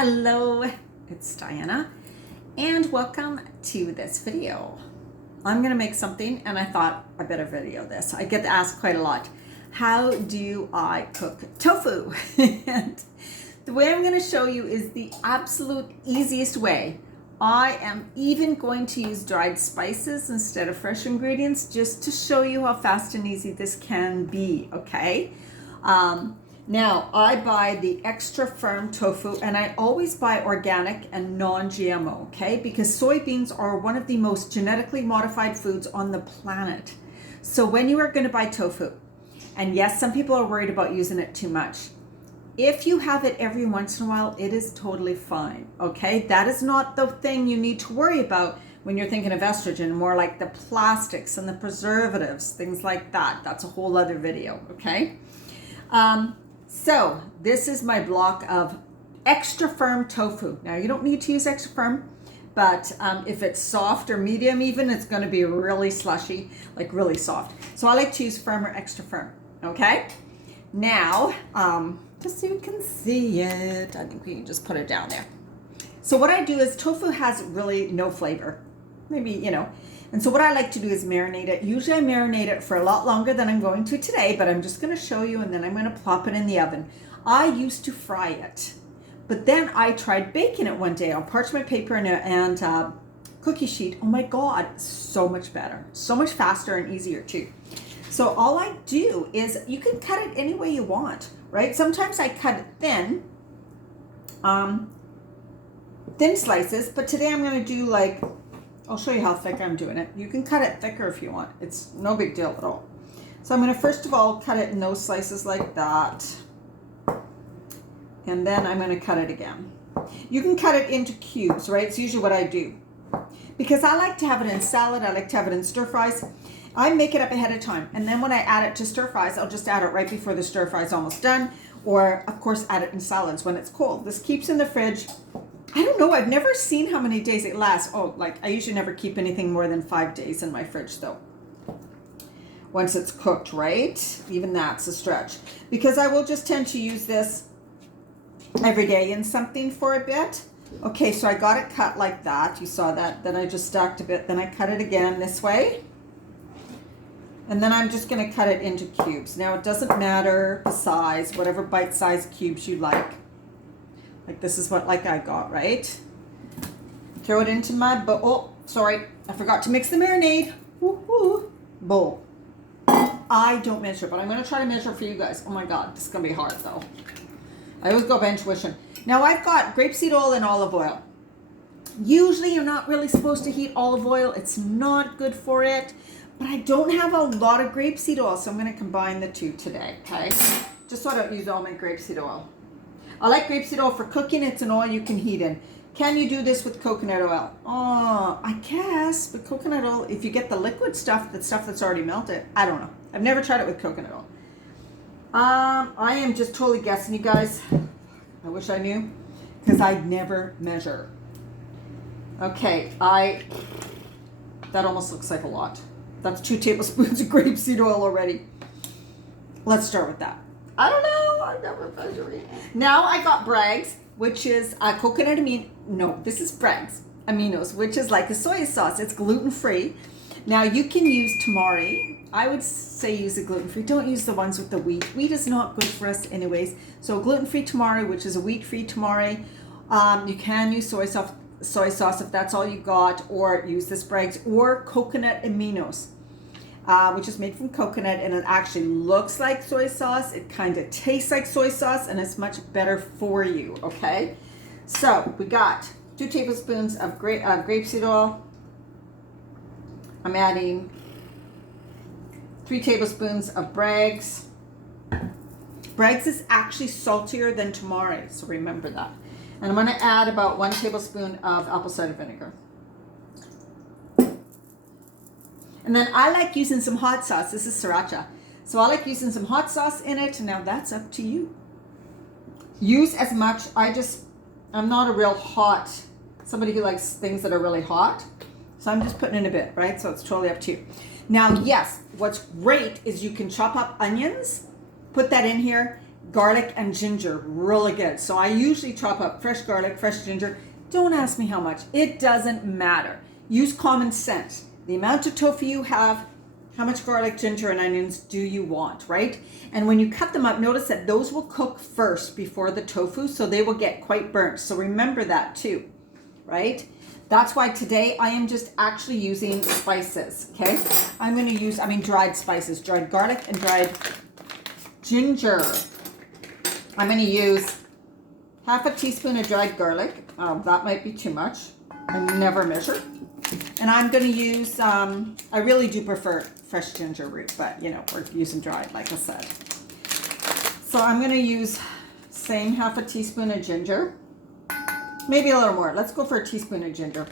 Hello, it's Diana, and welcome to this video. I'm gonna make something, and I thought I better video this. I get asked quite a lot, how do I cook tofu? And the way I'm gonna show you is the absolute easiest way. I am even going to use dried spices instead of fresh ingredients just to show you how fast and easy this can be, okay? Now, I buy the extra firm tofu, and I always buy organic and non-GMO, okay? Because soybeans are one of the most genetically modified foods on the planet. So when you are going to buy tofu, and yes, some people are worried about using it too much. If you have it every once in a while, it is totally fine, okay? That is not the thing you need to worry about when you're thinking of estrogen, more like the plastics and the preservatives, things like that. That's a whole other video, okay? So this is my block of extra firm tofu. Now you don't need to use extra firm, but if it's soft or medium even, it's going to be really slushy, like really soft. So I like to use firm or extra firm, okay? Now, just so you can see it, I think we can just put it down there. So what I do is tofu has really no flavor, maybe, you know. And so what I like to do is marinate it. Usually I marinate it for a lot longer than I'm going to today, but I'm just going to show you, and then I'm going to plop it in the oven. I used to fry it, but then I tried baking it one day on parchment paper and cookie sheet. Oh my God, so much better, so much faster and easier too. So all I do is, you can cut it any way you want, right? Sometimes I cut it thin slices, but today I'm going to do like, I'll show you how thick I'm doing it. You can cut it thicker if you want. It's no big deal at all. So I'm going to first of all cut it in those slices like that. And then I'm going to cut it again. You can cut it into cubes, right? It's usually what I do. Because I like to have it in salad. I like to have it in stir fries. I make it up ahead of time. And then when I add it to stir fries, I'll just add it right before the stir fry is almost done. Or, of course, add it in salads when it's cold. This keeps in the fridge. I don't know. I've never seen how many days it lasts. Oh, like I usually never keep anything more than 5 days in my fridge though. Once it's cooked, right? Even that's a stretch. Because I will just tend to use this every day in something for a bit. Okay, so I got it cut like that. You saw that. Then I just stacked a bit. Then I cut it again this way. And then I'm just going to cut it into cubes. Now it doesn't matter the size, whatever bite-sized cubes you like. Like this is what I got, right? Throw it into my bowl. Oh, sorry. I forgot to mix the marinade. Woo-hoo. Bowl. I don't measure, but I'm going to try to measure for you guys. Oh my God, this is going to be hard though. I always go by intuition. Now I've got grapeseed oil and olive oil. Usually you're not really supposed to heat olive oil. It's not good for it. But I don't have a lot of grapeseed oil, so I'm going to combine the two today, okay? Just so I don't use all my grapeseed oil. I like grapeseed oil for cooking. It's an oil you can heat in. Can you do this with coconut oil? Oh, I guess. But coconut oil, if you get the liquid stuff, the stuff that's already melted, I don't know. I've never tried it with coconut oil. I am just totally guessing, you guys. I wish I knew, because I never measure. Okay, that almost looks like a lot. That's 2 tablespoons of grapeseed oil already. Let's start with that. I don't know. I never measure it. Now I got Bragg's, which is coconut amino. No, this is Bragg's aminos, which is like a soy sauce. It's gluten-free. Now you can use tamari. I would say use a gluten-free. Don't use the ones with the wheat. Wheat is not good for us anyways. So gluten-free tamari, which is a wheat-free tamari. You can use soy sauce if that's all you got, or use this Bragg's, or coconut aminos. Which is made from coconut, and it actually looks like soy sauce. It kind of tastes like soy sauce, and it's much better for you, okay? So we got 2 tablespoons of grapeseed oil. I'm adding 3 tablespoons of Bragg's. Bragg's is actually saltier than tamari, so remember that. And I'm going to add about 1 tablespoon of apple cider vinegar. And then I like using some hot sauce. This is sriracha. So I like using some hot sauce in it. Now that's up to you. Use as much. I'm not a real hot, somebody who likes things that are really hot. So I'm just putting in a bit, right? So it's totally up to you. Now, yes, what's great is you can chop up onions, put that in here. garlic and ginger, really good. So I usually chop up fresh garlic, fresh ginger. Don't ask me how much. It doesn't matter. Use common sense. The amount of tofu you have, how much garlic, ginger, and onions do you want, right? And when you cut them up, notice that those will cook first before the tofu, so they will get quite burnt. So remember that too, right? That's why today I am just actually using spices, okay? I'm gonna use, dried spices, dried garlic and dried ginger. I'm gonna use half a teaspoon of dried garlic. That might be too much. I never measure. And I'm gonna use, I really do prefer fresh ginger root, but you know, we're using dried, like I said. So I'm gonna use same half a teaspoon of ginger. Maybe a little more. Let's go for a teaspoon of ginger.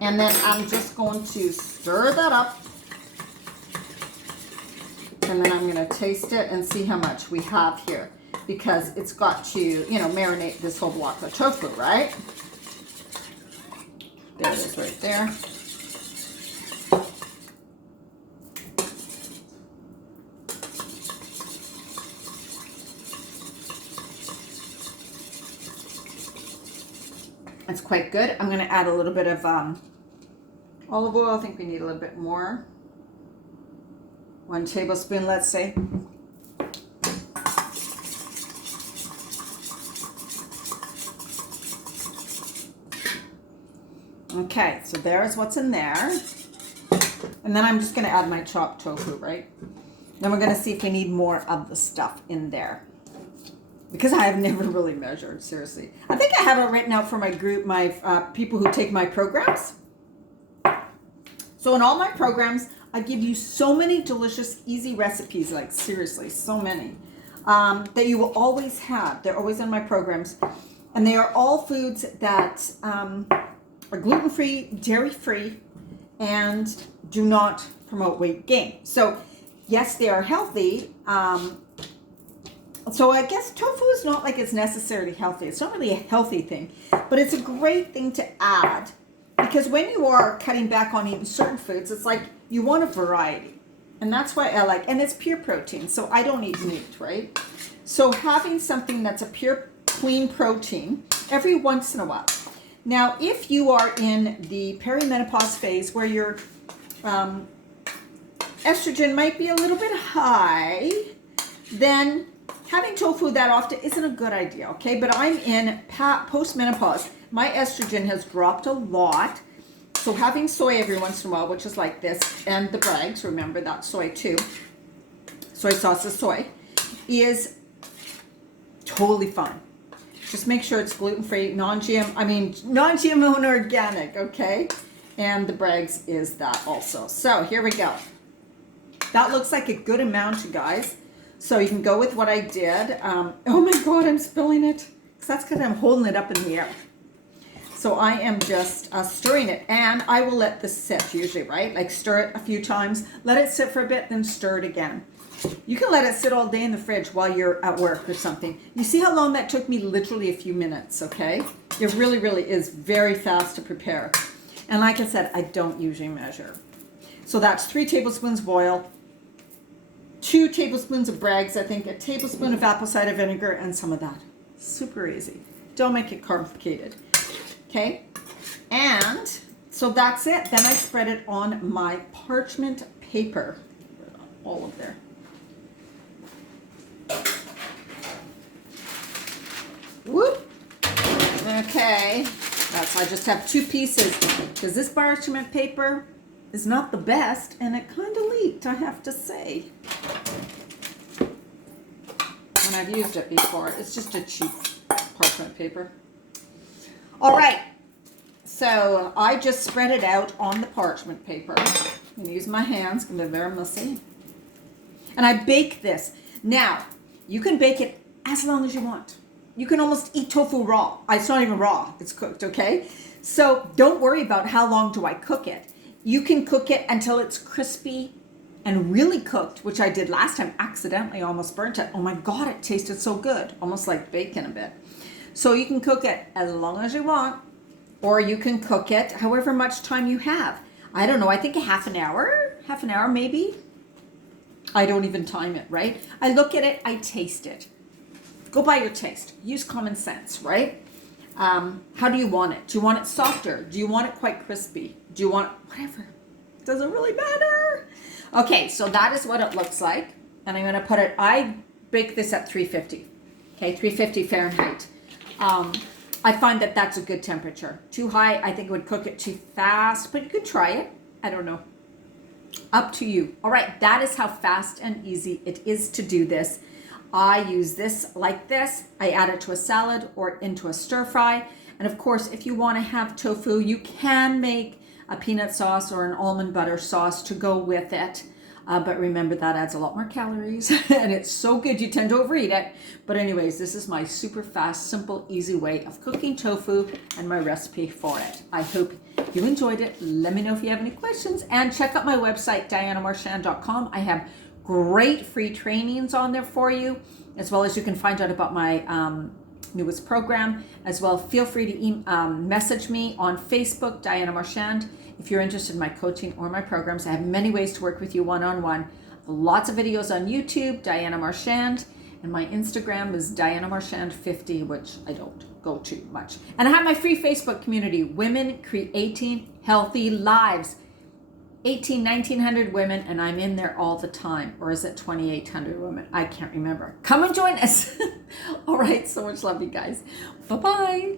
And then I'm just going to stir that up. And then I'm going to taste it and see how much we have here. Because it's got to, you know, marinate this whole block of tofu, right? There it is right there. It's quite good. I'm going to add a little bit of olive oil. I think we need a little bit more. 1 tablespoon, let's say. Okay, so there's what's in there. And then I'm just going to add my chopped tofu, right? Then we're going to see if we need more of the stuff in there. Because I have never really measured, seriously. I think I have it written out for my group, my people who take my programs. So in all my programs, I give you so many delicious, easy recipes, like seriously, so many, that you will always have. They're always in my programs. And they are all foods that are gluten-free, dairy-free, and do not promote weight gain. So yes, they are healthy. So I guess tofu is not like it's necessarily healthy. It's not really a healthy thing, but it's a great thing to add because when you are cutting back on eating certain foods, it's like you want a variety. And that's why I like, and it's pure protein. So I don't eat meat, right? So having something that's a pure, clean protein every once in a while. Now, if you are in the perimenopause phase where your estrogen might be a little bit high, then having tofu that often isn't a good idea, okay? But I'm in post-menopause. My estrogen has dropped a lot. So having soy every once in a while, which is like this, and the Bragg's, remember that's soy too. Soy sauce is soy, is totally fine. Just make sure it's gluten-free, non-GMO and organic, okay? And the Bragg's is that also. So here we go. That looks like a good amount, you guys. So you can go with what I did. Oh my God, I'm spilling it. That's because I'm holding it up in the air. So I am just stirring it, and I will let this sit usually, right? Like stir it a few times, let it sit for a bit, then stir it again. You can let it sit all day in the fridge while you're at work or something. You see how long that took me? Literally a few minutes, okay? It really, really is very fast to prepare. And like I said, I don't usually measure. So that's 3 tablespoons of oil, 2 tablespoons of Bragg's, I think, a tablespoon of apple cider vinegar, and some of that. Super easy. Don't make it complicated. Okay? And so that's it. Then I spread it on my parchment paper. All of there. Whoop. Okay. I just have 2 pieces because this parchment paper is not the best, and it kind of leaked, I have to say. And I've used it before. It's just a cheap parchment paper. All right. So I just spread it out on the parchment paper. I'm going to use my hands. It's going to be very messy. And I bake this. Now, you can bake it as long as you want. You can almost eat tofu raw. It's not even raw. It's cooked, okay? So don't worry about how long do I cook it. You can cook it until it's crispy and really cooked, which I did last time. Accidentally almost burnt it. Oh my God, it tasted so good. Almost like bacon a bit. So you can cook it as long as you want, or you can cook it however much time you have. I don't know, I think a half an hour maybe. I don't even time it, right? I look at it, I taste it. Go by your taste. Use common sense, right? How do you want it? Do you want it softer? Do you want it quite crispy? Do you want whatever? Doesn't really matter. Okay, so that is what it looks like. And I'm going to put it, I bake this at 350. Okay, 350 Fahrenheit. I find that that's a good temperature. Too high, I think it would cook it too fast, but you could try it. I don't know. Up to you. All right, that is how fast and easy it is to do this. I use this like this. I add it to a salad or into a stir fry. And of course, if you want to have tofu, you can make a peanut sauce or an almond butter sauce to go with it. But remember, that adds a lot more calories and it's so good you tend to overeat it. But anyways, this is my super fast, simple, easy way of cooking tofu and my recipe for it. I hope you enjoyed it. Let me know if you have any questions and check out my website, dianamarchand.com. I have great free trainings on there for you, as well as you can find out about my newest program as well. Feel free to message me on Facebook, Diana Marchand. If you're interested in my coaching or my programs, I have many ways to work with you one-on-one. Lots of videos on YouTube, Diana Marchand, and my Instagram is Diana Marchand 50, which I don't go to much. And I have my free Facebook community, Women Creating Healthy Lives. 1900 women, and I'm in there all the time. Or is it 2,800 women? I can't remember. Come and join us. All right, so much love, you guys. Bye-bye.